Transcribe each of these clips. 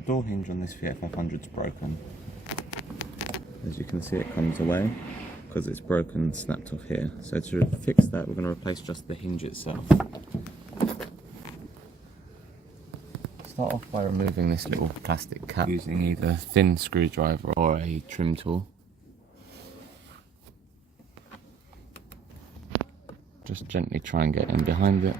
the door hinge on this Fiat 500 is broken. As you can see, it comes away because it's broken and snapped off here. So to fix that, we're going to replace just the hinge itself. Start off by removing this little plastic cap using either a thin screwdriver or a trim tool. Just gently try and get in behind it.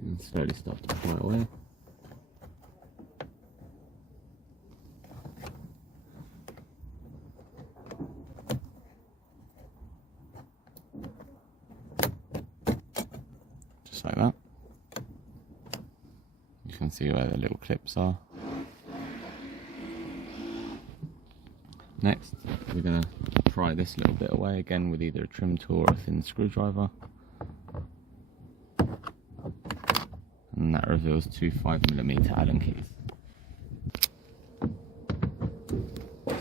And slowly start to pull it away. Just like that. You can see where the little clips are. Next, we're going to pry this little bit away again with either a trim tool or a thin screwdriver. And that reveals two 5mm Allen keys.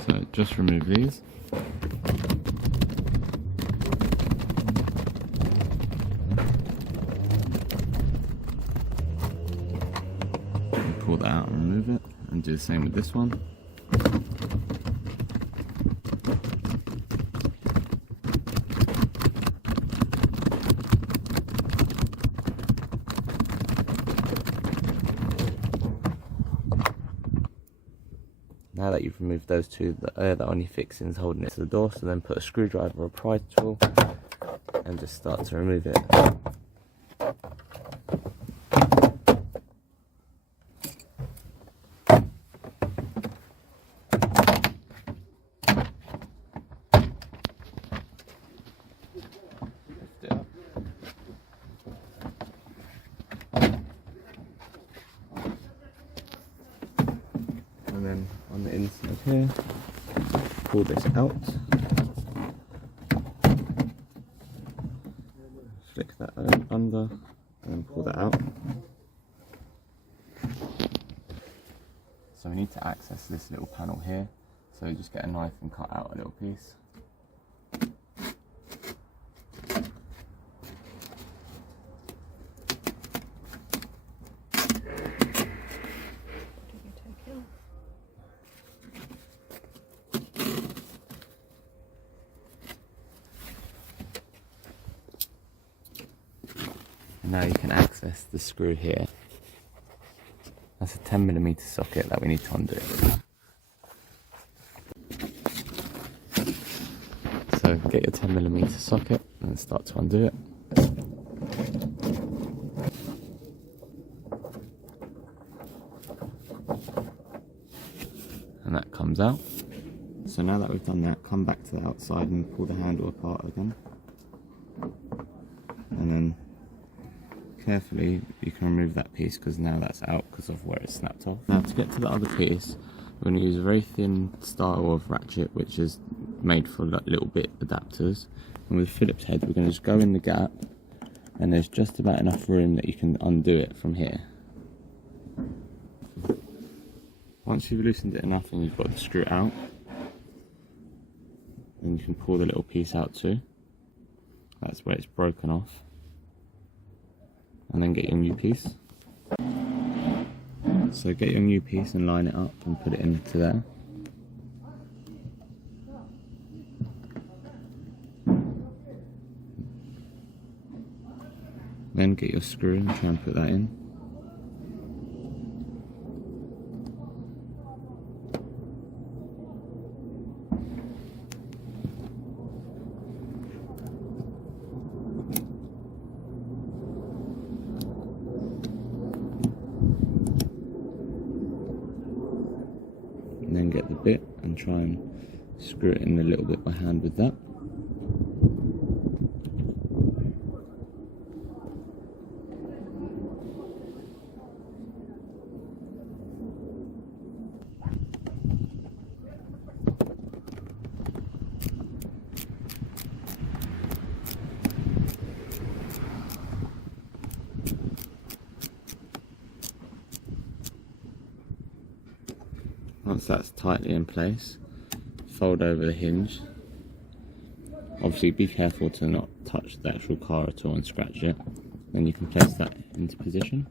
So just remove these. And pull that out and remove it, and do the same with this one. Now that you've removed those two, the only fixings holding it to the door, so then put a screwdriver or a pry tool and just start to remove it. And then on the inside here, pull this out, flick that under, and then pull that out. So we need to access this little panel here, so just get a knife and cut out a little piece. Now you can access the screw here. That's a 10mm socket that we need to undo. So get your 10mm socket and start to undo it. And that comes out. So now that we've done that, come back to the outside and pull the handle apart again. And then carefully you can remove that piece because now that's out because of where it snapped off. Now to get to the other piece, we're going to use a very thin style of ratchet which is made for like little bit adapters, and with Phillips head we're going to just go in the gap, and there's just about enough room that you can undo it from here. Once you've loosened it enough and you've got the screw out, then you can pull the little piece out too. That's where it's broken off. And then get your new piece. So get your new piece and line it up and put it into there. Then get your screw and try and put that in. And then get the bit and try and screw it in a little bit by hand with that. Once that's tightly in place, fold over the hinge. Obviously be careful to not touch the actual car at all and scratch it. Then you can place that into position.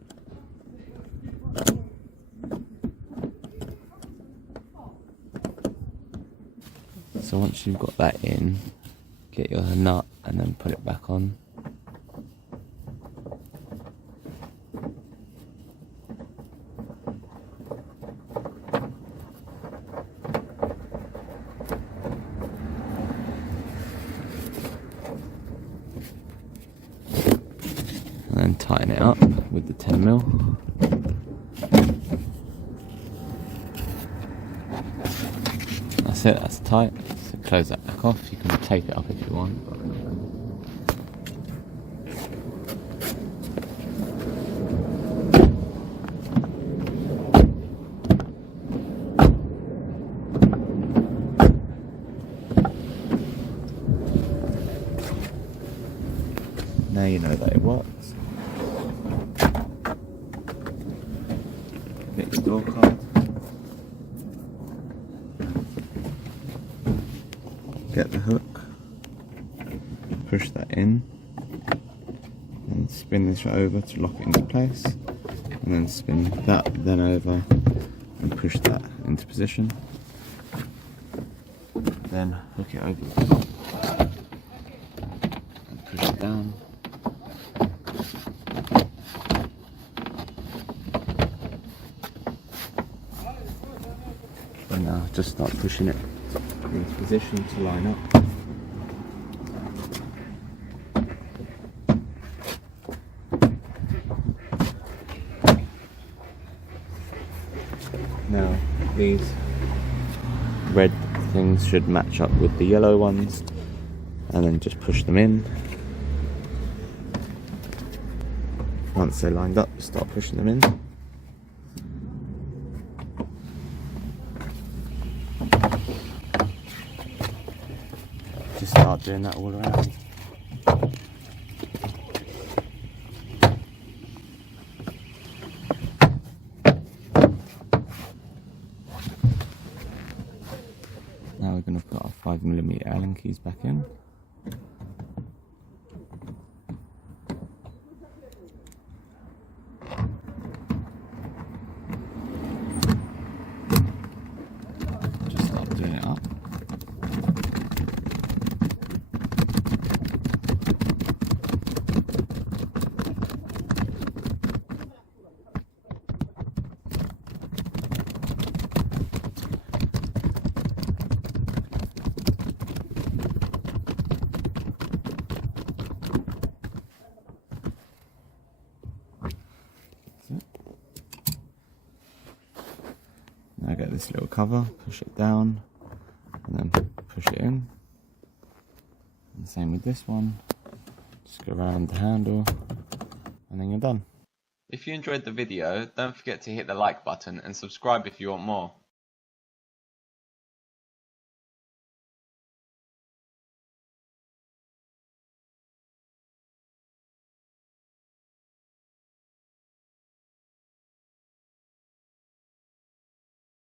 So once you've got that in, get your nut and then put it back on. And then tighten it up with the 10mm. That's it, that's tight. So close that back off. You can tape it up if you want. Now you know that it works. Get your door card. Get the hook. Push that in. And spin this right over to lock it into place. And then spin that then over and push that into position. Then hook it over the top. And push it down. And now just start pushing it into position to line up. Now these red things should match up with the yellow ones, and then just push them in. Once they're lined up, start pushing them in. Just start doing that all around. Now we're going to put our 5mm Allen keys back in. Just start doing it up. Now get this little cover, push it down, and then push it in. And same with this one. Just go around the handle, and then you're done. If you enjoyed the video, don't forget to hit the like button and subscribe if you want more.